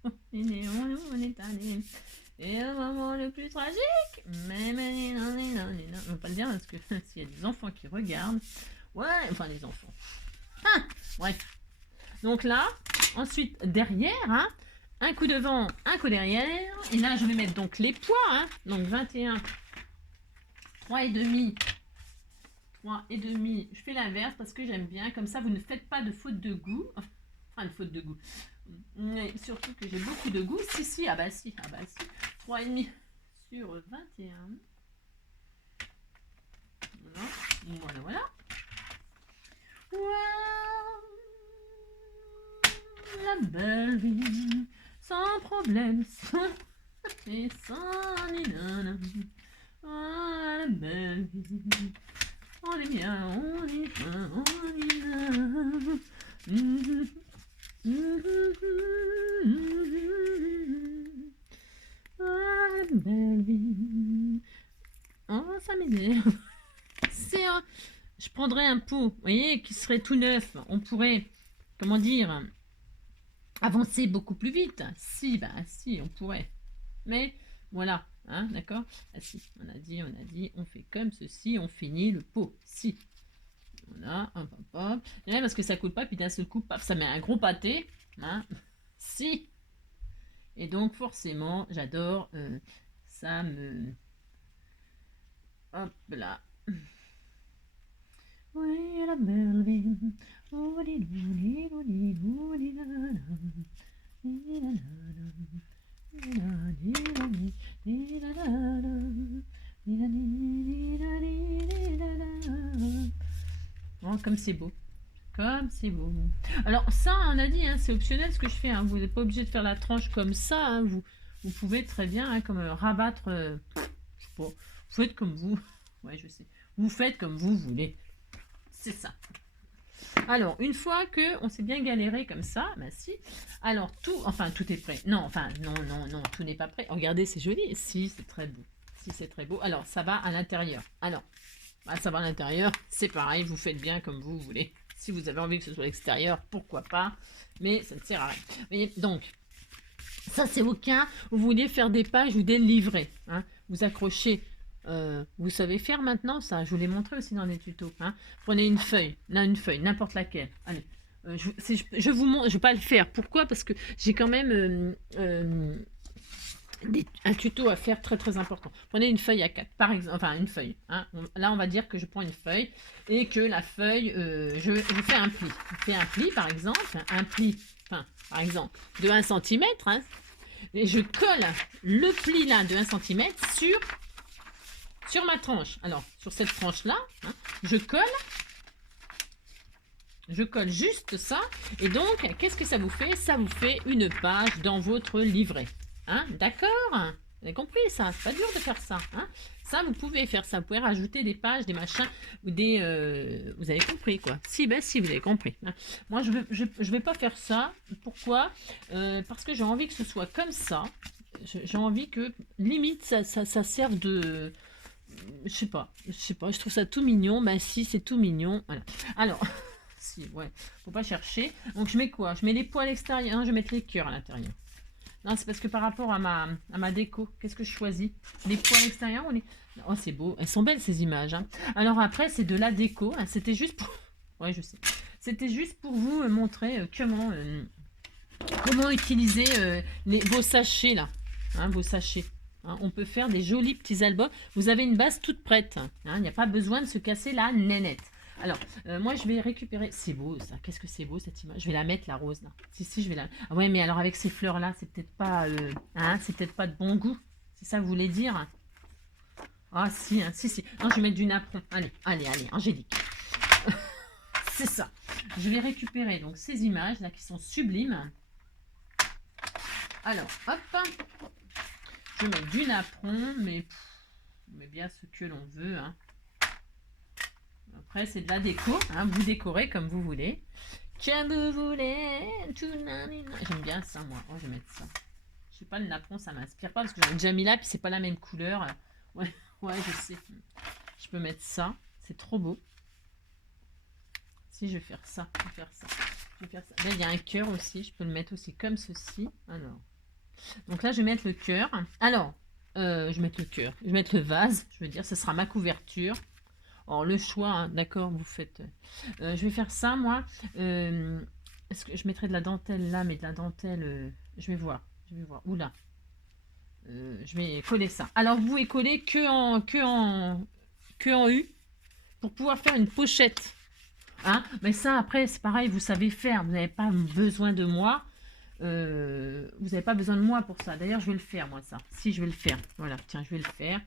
On est allé. Et au moment le plus tragique, on va pas le dire parce que s'il y a des enfants qui regardent, ouais, enfin des enfants. Ah, bref. Donc là, ensuite derrière, hein, un coup devant, un coup derrière. Et là, je vais mettre donc les poids, hein, donc 21, 3,5. 3,5. Je fais l'inverse parce que j'aime bien. Comme ça, vous ne faites pas de faute de goût. Enfin, une faute de goût. Mais surtout que j'ai beaucoup de goût. Si, ah bah si. 3,5 sur 21. Voilà. Wow, la belle vie, sans problème, sans Et ça, ninana. Ah, la belle vie. On est bien, on est bien, on est bien. Ah, la belle vie. Oh, ça m'énerve. C'est un... Je prendrais un pot, vous voyez, qui serait tout neuf. On pourrait, comment dire, avancer beaucoup plus vite. Si, bah si, on pourrait. Mais voilà, hein, d'accord. Ah si, on a dit, on fait comme ceci, on finit le pot. Si. Voilà, hop, hop, hop. Et parce que ça coule pas, puis d'un seul coup, paf, ça met un gros pâté. Hein. Si. Et donc, forcément, j'adore. Ça me... Hop là. Oui, la belle vie. Oh, comme c'est beau. Comme c'est beau. Alors ça, on a dit, hein, c'est optionnel ce que je fais. Hein. Vous n'êtes pas obligé de faire la tranche comme ça. Hein. Vous pouvez très bien hein, comme rabattre. Je sais pas. Vous faites comme vous. Ouais, je sais. Vous faites comme vous voulez. C'est ça. Alors, une fois que on s'est bien galéré comme ça, bah si. Alors tout est prêt. Non, non, tout n'est pas prêt. Regardez, c'est joli. Si, c'est très beau. Si, c'est très beau. Alors, ça va à l'intérieur. Alors, bah, ça va à l'intérieur. C'est pareil. Vous faites bien comme vous voulez. Si vous avez envie que ce soit à l'extérieur, pourquoi pas. Mais ça ne sert à rien. Vous voyez, donc, ça c'est au cas où vous vouliez faire des pages ou des livrets. Hein. Vous accrochez. Vous savez faire maintenant ça. Je vous l'ai montré aussi dans les tutos. Hein. Prenez une feuille, n'importe laquelle. Allez, je vous montre. Je vais pas le faire. Pourquoi? Parce que j'ai quand même un tuto à faire très très important. Prenez une feuille A4, par exemple, enfin une feuille. Hein. Là, on va dire que je prends une feuille et que la feuille, je fais un pli. Je fais un pli, par exemple, un pli, enfin, par exemple, de 1 cm. Hein, et je colle le pli là de 1 cm sur ma tranche. Alors, sur cette tranche-là, hein, je colle juste ça. Et donc, qu'est-ce que ça vous fait? Ça vous fait une page dans votre livret. Hein, d'accord? Vous avez compris ça? C'est pas dur de faire ça. Hein, ça, vous pouvez faire ça. Vous pouvez rajouter des pages, des machins, ou des... vous avez compris, quoi. Si, ben si, vous avez compris. Hein. Moi, je vais pas faire ça. Pourquoi? Parce que j'ai envie que ce soit comme ça. J'ai envie que, limite, ça serve de... Je sais pas, je trouve ça tout mignon. Bah si, c'est tout mignon. Voilà. Alors... Si, ouais, faut pas chercher. Donc je mets quoi? Je mets les pois à l'extérieur. Non, je vais mettre les cœurs à l'intérieur. Non, c'est parce que par rapport à ma déco, qu'est-ce que je choisis? Les pois à l'extérieur ou les... Oh, c'est beau. Elles sont belles ces images. Hein. Alors après, c'est de la déco. Hein. C'était juste pour... Ouais, je sais. C'était juste pour vous montrer comment utiliser vos sachets là. Hein, vos sachets. Hein, on peut faire des jolis petits albums. Vous avez une base toute prête. Hein. Il n'y a pas besoin de se casser la nénette. Alors, moi, je vais récupérer... C'est beau, ça. Qu'est-ce que c'est beau, cette image. Je vais la mettre, la rose, là. Si, je vais la... Ah ouais, mais alors, avec ces fleurs-là, c'est peut-être pas... hein, c'est peut-être pas de bon goût. C'est ça que vous voulez dire? Ah, si, hein, si. Non, je vais mettre du napperon. Allez, Angélique. C'est ça. Je vais récupérer, donc, ces images, là, qui sont sublimes. Alors, hop. Je mets du napperon, mais... on met bien ce que l'on veut, hein. Après, c'est de la déco. Hein, vous décorez comme vous voulez. Comme vous voulez. J'aime bien ça, moi. Oh, je vais mettre ça. Je sais pas, le napperon, ça m'inspire pas parce que j'en ai déjà mis là, puis c'est pas la même couleur. Ouais, je sais. Je peux mettre ça. C'est trop beau. Si, je vais faire ça. Là, il y a un cœur aussi. Je peux le mettre aussi comme ceci. Alors. Donc là, je vais mettre le cœur. Alors, je vais mettre le cœur. Je vais mettre le vase. Je veux dire, ce sera ma couverture. Alors, le choix, hein, d'accord, vous faites... je vais faire ça, moi. Est-ce que je mettrai de la dentelle là, mais de la dentelle... je vais voir. Oula. Je vais coller ça. Alors, vous pouvez coller que en U pour pouvoir faire une pochette. Hein, mais ça, après, c'est pareil, vous savez faire. Vous n'avez pas besoin de moi. Vous n'avez pas besoin de moi pour ça. D'ailleurs, je vais le faire, moi, ça. Si, je vais le faire. Voilà, tiens, je vais le faire.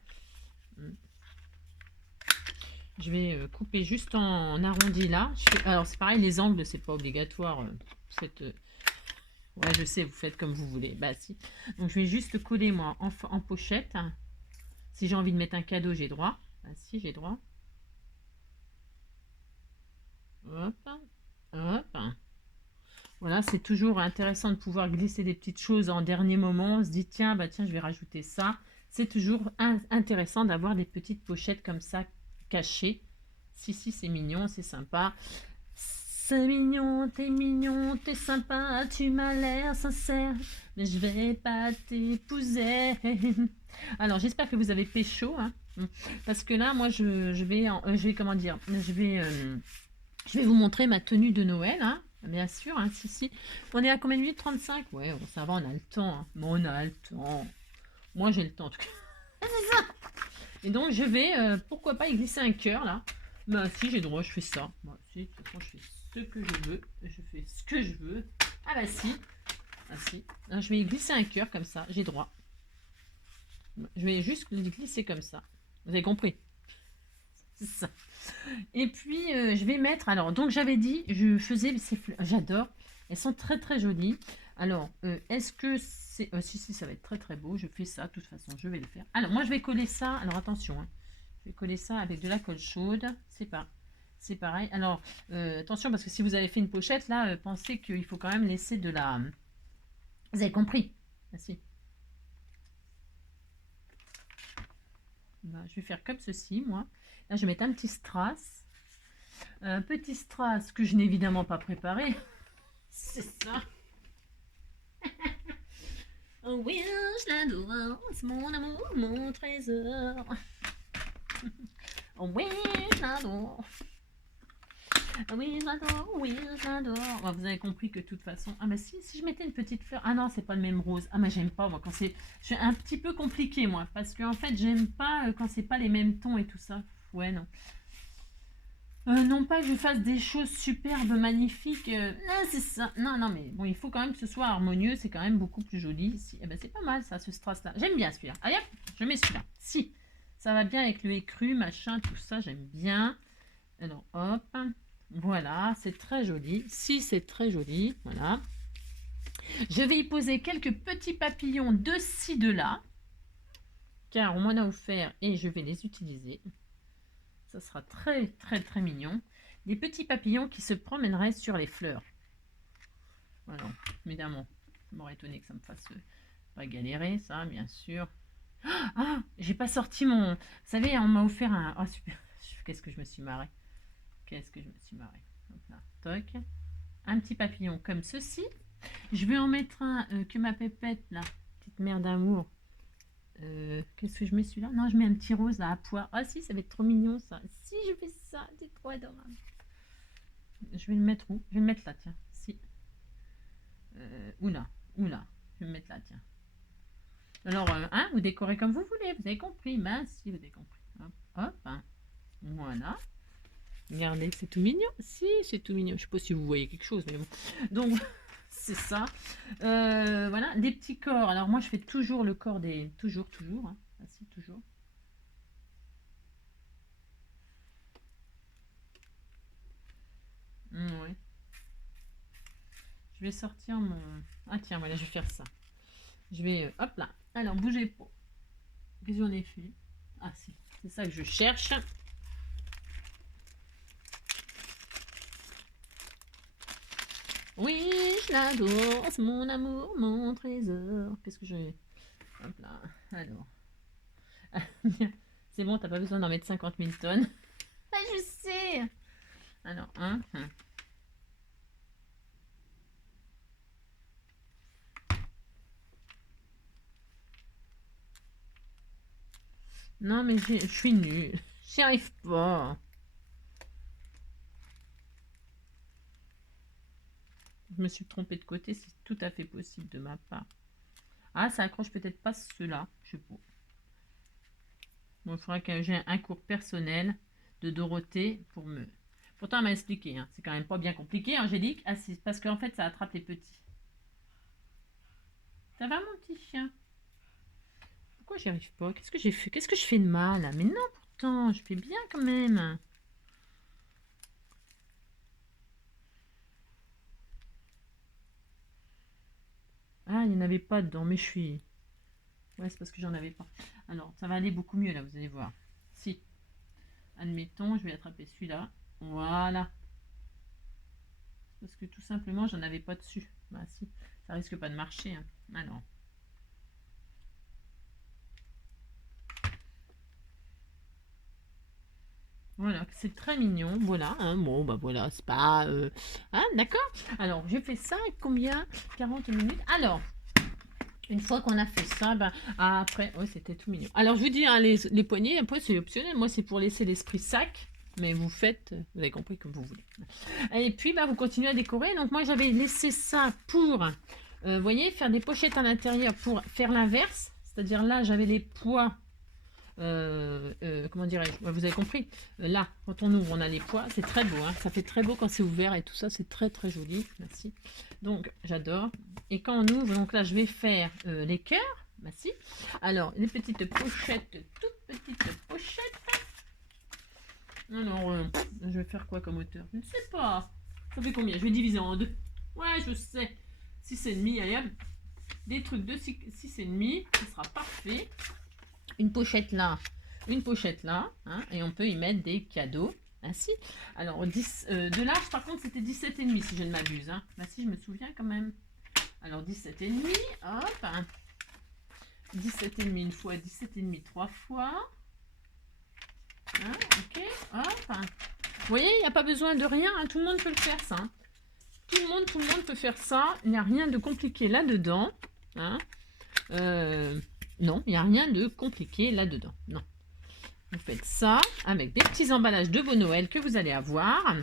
Je vais couper juste en arrondi là. Alors c'est pareil, les angles, c'est pas obligatoire. Ouais, je sais, vous faites comme vous voulez. Bah si. Donc je vais juste le coller moi en pochette. Si j'ai envie de mettre un cadeau, j'ai droit. Bah si, j'ai droit. Hop, hop. Voilà, c'est toujours intéressant de pouvoir glisser des petites choses en dernier moment. On se dit, tiens, bah tiens, je vais rajouter ça. C'est toujours intéressant d'avoir des petites pochettes comme ça, cachées. Si, c'est mignon, c'est sympa. C'est mignon, t'es sympa, tu m'as l'air sincère, mais je vais pas t'épouser. Alors, j'espère que vous avez pécho, hein, parce que là, moi, je vais, comment dire, je vais vous montrer ma tenue de Noël, hein. Bien sûr, hein, si. On est à combien de minutes? 35? Ouais, bon, ça va, on a le temps. Hein. Bon, on a le temps. Moi, j'ai le temps, en tout cas. C'est ça. Et donc, je vais, pourquoi pas, y glisser un cœur, là. Bah, si, j'ai droit, je fais ça. Moi, si, de toute façon, je fais ce que je veux. Je fais ce que je veux. Ah, bah, si. Ah, si. Alors, je vais y glisser un cœur, comme ça. J'ai droit. Je vais juste le glisser comme ça. Vous avez compris? C'est ça. Et puis, je vais mettre... Alors, donc, j'avais dit, je faisais ces fleurs. J'adore. Elles sont très, très jolies. Alors, est-ce que c'est... si, ça va être très, très beau. Je fais ça. De toute façon, je vais le faire. Alors, moi, je vais coller ça. Alors, attention. Hein. Je vais coller ça avec de la colle chaude. C'est pareil. Alors, attention, parce que si vous avez fait une pochette, là, pensez qu'il faut quand même laisser de la... Vous avez compris? Merci. Je vais faire comme ceci, moi. Là, je vais mettre un petit strass. Un petit strass que je n'ai évidemment pas préparé. C'est ça. Oh oui, je l'adore. C'est mon amour, mon trésor. Oh oui, je l'adore. Oui, j'adore. Bon, vous avez compris que de toute façon... Ah, mais si je mettais une petite fleur... Ah non, c'est pas le même rose. Ah, mais j'aime pas, moi, quand c'est... Je suis un petit peu compliqué, moi. Parce qu'en fait, j'aime pas quand c'est pas les mêmes tons et tout ça. Ouais, non. Non pas que je fasse des choses superbes, magnifiques. Non, c'est ça. Non, mais bon, il faut quand même que ce soit harmonieux. C'est quand même beaucoup plus joli ici. Eh ben, c'est pas mal, ça, ce strass-là. J'aime bien celui-là. Allez, hop, je mets celui-là. Si, ça va bien avec le écru, machin, tout ça, j'aime bien. Alors, hop. Voilà, c'est très joli. Si, c'est très joli. Voilà. Je vais y poser quelques petits papillons de ci, de là. Car on m'en a offert et je vais les utiliser. Ça sera très, très, très mignon. Des petits papillons qui se promèneraient sur les fleurs. Voilà, évidemment. Ça m'aurait étonné que ça me fasse pas galérer, ça, bien sûr. Ah, j'ai pas sorti mon... Vous savez, on m'a offert un... Oh, super. Qu'est-ce que je me suis marrée. Qu'est-ce que je me suis marrée. Hop là, toc. Un petit papillon comme ceci. Je vais en mettre un que ma pépette, là, petite mère d'amour. Qu'est-ce que je mets celui-là? Non, je mets un petit rose là à poire. Ah si, ça va être trop mignon ça. Si je fais ça, c'est trop adorable. Je vais le mettre où? Je vais le mettre là, tiens. Si. Oula. Je vais le mettre là, tiens. Alors, hein, vous décorez comme vous voulez, vous avez compris. Ben si, vous avez compris. Hop. Hein. Voilà. Regardez, c'est tout mignon. Si, c'est tout mignon. Je sais pas si vous voyez quelque chose, mais bon. Donc, c'est ça. Voilà, des petits corps. Alors, moi, je fais toujours le corps des... Toujours. Hein. Ainsi, toujours. Oui. Je vais sortir mon... Ah, tiens, voilà, je vais faire ça. Je vais... hop là. Alors, bougez pas. Qu'est-ce que j'en ai fait? Ah, si. C'est ça que je cherche. Oui, je l'adore, c'est mon amour, mon trésor. Qu'est-ce que j'ai? Hop là, alors. C'est bon, t'as pas besoin d'en mettre 50 000 tonnes. Ah, je sais. Alors, un. Non, mais je suis nulle. J'y arrive pas. Je me suis trompée de côté, c'est tout à fait possible de ma part. Ah, ça accroche peut-être pas ceux-là, je sais pas. Bon, il faudra que j'ai un cours personnel de Dorothée pour me... Pourtant, elle m'a expliqué, hein. C'est quand même pas bien compliqué, Angélique. Ah, c'est parce qu'en fait, ça attrape les petits. Ça va, mon petit chien? Pourquoi j'y arrive pas? Qu'est-ce que j'ai fait? Qu'est-ce que je fais de mal? Mais non, pourtant, je fais bien quand même. Ah, il n'y en avait pas dedans, mais je suis... Ouais, c'est parce que j'en avais pas. Alors, ça va aller beaucoup mieux, là, vous allez voir. Si, admettons, je vais attraper celui-là. Voilà. Parce que tout simplement, j'en avais pas dessus. Bah si, ça risque pas de marcher. Hein. Alors. Voilà, c'est très mignon. Voilà, hein, bon, bah voilà, c'est pas... Hein, d'accord. Alors, j'ai fait ça, combien? 40 minutes. Alors, une fois qu'on a fait ça, ben, après... Oh, c'était tout mignon. Alors, je vous dis, hein, les poignées, après, c'est optionnel. Moi, c'est pour laisser l'esprit sac. Mais vous faites... Vous avez compris comme vous voulez. Et puis, bah, vous continuez à décorer. Donc, moi, j'avais laissé ça pour... vous voyez, faire des pochettes à l'intérieur pour faire l'inverse. C'est-à-dire, là, j'avais les pois... comment dirais-je, vous avez compris, là quand on ouvre on a les pois, c'est très beau, hein. Ça fait très beau quand c'est ouvert et tout ça, c'est très très joli, merci. Donc j'adore. Et quand on ouvre, donc là je vais faire les cœurs, merci. Alors les petites pochettes, toutes petites pochettes. Alors je vais faire quoi comme hauteur, je ne sais pas, ça fait combien, je vais diviser en deux. Ouais, je sais, 6,5, allez hop, des trucs de 6,5, ce sera parfait. Une pochette là, hein, et on peut y mettre des cadeaux, ainsi. Alors, 10, de large, par contre, c'était 17,5 si je ne m'abuse. Hein. Bah si, je me souviens quand même. Alors, 17,5, hop. Hein. 17,5 une fois, 17,5 trois fois. Hein, ok, hop. Hein. Vous voyez, il n'y a pas besoin de rien, hein, tout le monde peut le faire, ça. Hein. Tout le monde peut faire ça. Il n'y a rien de compliqué là-dedans. Hein. Non, il n'y a rien de compliqué là-dedans. Non. Vous faites ça avec des petits emballages de beau Noël que vous allez avoir.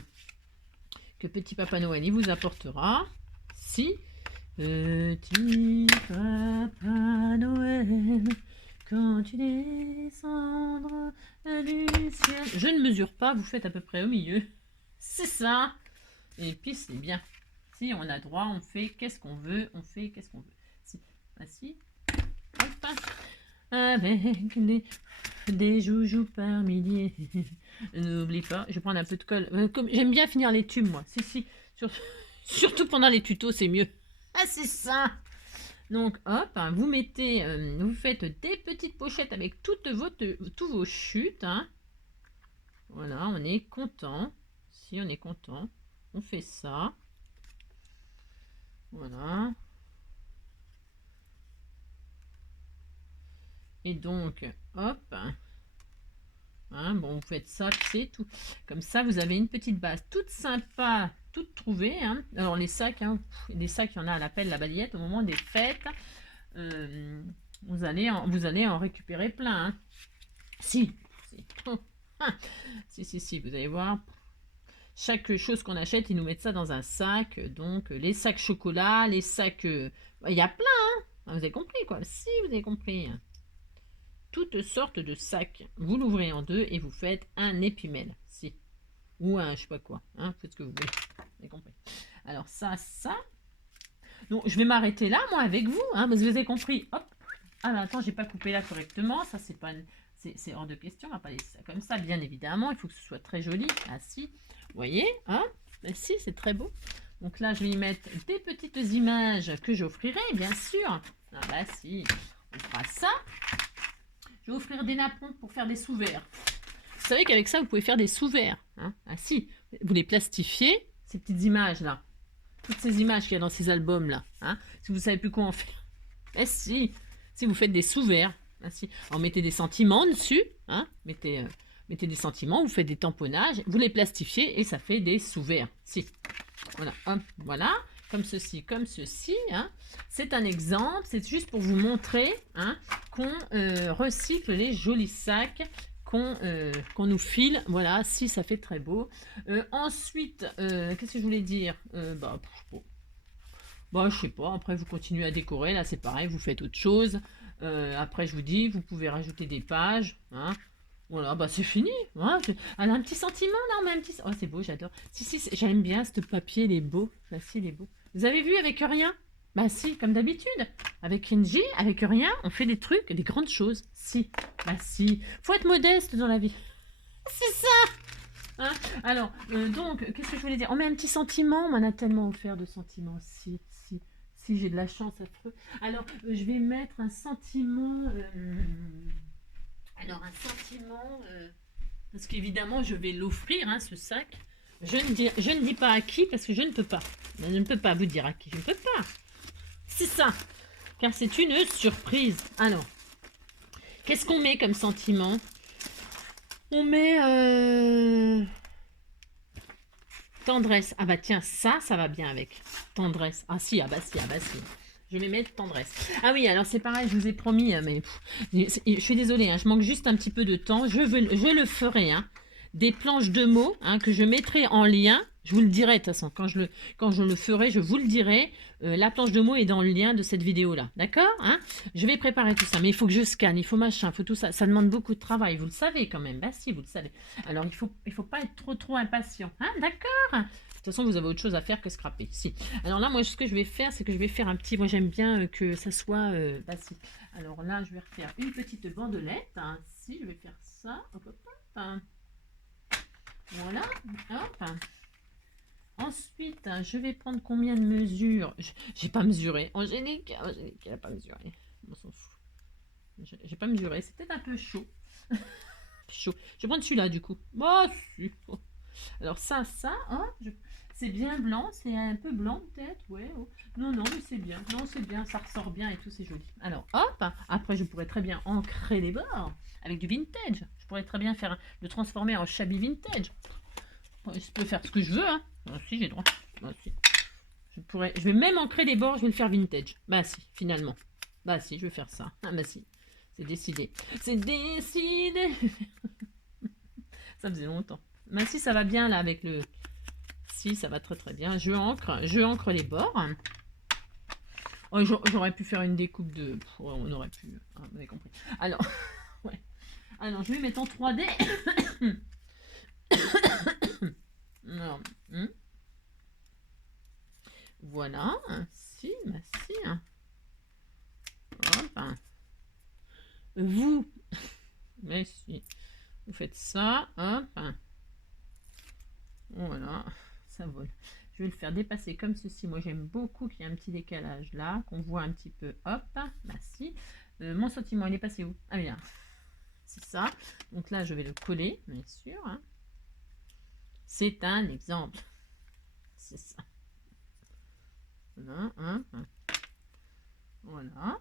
Que petit Papa Noël il vous apportera. Si. Petit Papa Noël, quand tu descendras du ciel. Je ne mesure pas, vous faites à peu près au milieu. C'est ça. Et puis c'est bien. Si on a droit, on fait qu'est-ce qu'on veut. On fait qu'est-ce qu'on veut. Si. Voici. Hop. Avec des joujoux par milliers. N'oublie pas, je vais prendre un peu de colle. J'aime bien finir les tubes, moi. Si. Surtout pendant les tutos, c'est mieux. Ah, c'est ça. Donc, hop, hein, vous mettez, vous faites des petites pochettes avec tous vos chutes. Hein. Voilà, on est content. Si, on est content. On fait ça. Voilà. Et donc, hop, hein, bon, vous faites ça, c'est tout. Comme ça, vous avez une petite base toute sympa, toute trouvée. Hein. Alors, les sacs, hein, des sacs, il y en a à l'appel, la balayette, au moment des fêtes. Vous allez en récupérer plein. Hein. Si. Oh, hein. Si, vous allez voir. Chaque chose qu'on achète, ils nous mettent ça dans un sac. Donc, les sacs chocolat, les sacs... il y a plein, hein. Vous avez compris, quoi. Si, vous avez compris. Toutes sortes de sacs. Vous l'ouvrez en deux et vous faites un épimèle. Si. Ou un je sais pas quoi. Hein, faites ce que vous voulez. Vous avez compris. Alors ça. Donc je vais m'arrêter là, moi, avec vous. Hein, parce que vous avez compris. Hop. Ah mais attends, j'ai pas coupé là correctement. Ça, c'est pas... C'est hors de question. On va pas laisser ça comme ça, bien évidemment. Il faut que ce soit très joli. Ah si. Vous voyez, hein? Ben, si, c'est très beau. Donc là, je vais y mettre des petites images que j'offrirai, bien sûr. Ah bah si. On fera ça. Je vais offrir des napperons pour faire des sous-verres. Vous savez qu'avec ça, vous pouvez faire des sous-verres. Hein. Ah si, vous les plastifiez, ces petites images-là. Toutes ces images qu'il y a dans ces albums-là. Hein. Si vous ne savez plus quoi en faire. Eh si, vous faites des sous-verres. Ah si. Alors mettez des sentiments dessus. Hein. Mettez des sentiments, vous faites des tamponnages, vous les plastifiez et ça fait des sous-verres. Si. Voilà, hop, voilà. Comme ceci, hein. C'est un exemple, c'est juste pour vous montrer, hein, qu'on recycle les jolis sacs qu'on nous file. Voilà, si, ça fait très beau. Ensuite, qu'est-ce que je voulais dire? Je sais pas, après vous continuez à décorer, là c'est pareil, vous faites autre chose. Après je vous dis, vous pouvez rajouter des pages, hein. Voilà, bah c'est fini. Hein. Elle a un petit sentiment, non, mais un petit... Oh, c'est beau, j'adore. Si, j'aime bien ce papier, il est beau. Bah si, il est beau. Vous avez vu avec rien? Bah si, comme d'habitude. Avec Kenji, avec rien, on fait des trucs, des grandes choses. Si, bah si. Faut être modeste dans la vie. C'est ça. Hein. Alors, donc, qu'est-ce que je voulais dire? On met un petit sentiment, on en a tellement offert de sentiments. Si. Si j'ai de la chance, affreux. Alors, je vais mettre un sentiment. Alors, un sentiment. Parce qu'évidemment, je vais l'offrir, hein, ce sac. Je ne dis pas à qui parce que je ne peux pas. Je ne peux pas vous dire à qui. Je ne peux pas. C'est ça. Car c'est une surprise. Alors, qu'est-ce qu'on met comme sentiment? On met tendresse. Ah bah tiens, ça va bien avec. Tendresse. Ah si, ah bah si, ah bah si. Je vais mettre tendresse. Ah oui, alors c'est pareil, je vous ai promis, mais je suis désolée, hein, je manque juste un petit peu de temps. Je le ferai, hein. Des planches de mots, hein, que je mettrai en lien. Je vous le dirai de toute façon, quand je le ferai, je vous le dirai. La planche de mots est dans le lien de cette vidéo-là, d'accord, hein? Je vais préparer tout ça, mais il faut que je scanne, il faut machin, il faut tout ça. Ça demande beaucoup de travail, vous le savez quand même. Bah si, vous le savez. Alors, il faut pas être trop impatient, hein, d'accord? De toute façon, vous avez autre chose à faire que scraper. Si. Alors là, moi, ce que je vais faire, c'est que je vais faire un petit... Moi, j'aime bien que ça soit basique. Alors là, je vais refaire une petite bandelette. Hein. Si, je vais faire ça. Hop, hop, hop. Voilà. Hop. Ensuite, je vais prendre combien de mesures? J'ai pas mesuré. Angélique, elle n'a pas mesuré. On s'en fout. J'ai pas mesuré. C'est peut-être un peu chaud. Chaud. Je vais prendre celui-là, du coup. Oh, si. Alors ça, hein, c'est bien blanc, c'est un peu blanc peut-être, ouais. Oh. Non, mais c'est bien. Non, c'est bien, ça ressort bien et tout, c'est joli. Alors, hop, après je pourrais très bien ancrer les bords avec du vintage. Je pourrais très bien le transformer en shabby vintage. Je peux faire ce que je veux, hein. Ah, si, j'ai droit. Ah, si. Je vais même ancrer les bords, je vais le faire vintage. Bah si, finalement. Bah si, je vais faire ça. Ah bah si, c'est décidé. C'est décidé. Ça faisait longtemps. Bah si, ça va bien là avec le... Si, ça va très bien. Je ancre les bords. Oh, j'aurais pu faire une découpe de... on aurait pu... Ah, vous avez compris. Alors, ouais. Alors, je vais mettre en 3D. Alors, voilà. Si, bah si. Hop. Vous, mais si, vous faites ça, hop. Voilà, ça vole. Je vais le faire dépasser comme ceci. Moi, j'aime beaucoup qu'il y ait un petit décalage là, qu'on voit un petit peu. Hop, bah si. Mon sentiment, il est passé où? Ah bien, c'est ça. Donc là, je vais le coller, bien sûr. Hein. C'est un exemple. C'est ça. Voilà, hein. Voilà.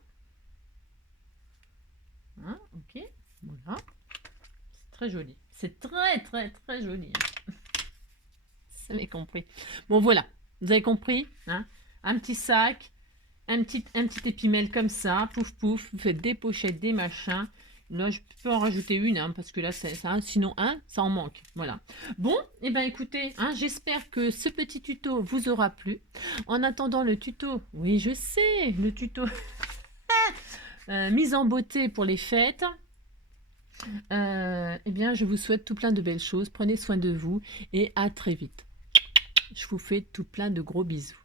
Hein, ok, voilà. C'est très joli. C'est très joli. Hein. Vous avez compris. Bon, voilà. Vous avez compris, hein? Un petit sac, un petit épimèle comme ça, pouf pouf, vous faites des pochettes, des machins. Là, je peux en rajouter une, hein, parce que là, ça, sinon, ça en manque. Voilà. Bon, et ben écoutez, hein, j'espère que ce petit tuto vous aura plu. En attendant le tuto, oui, je sais, le tuto mise en beauté pour les fêtes. Eh bien, je vous souhaite tout plein de belles choses. Prenez soin de vous et à très vite. Je vous fais tout plein de gros bisous.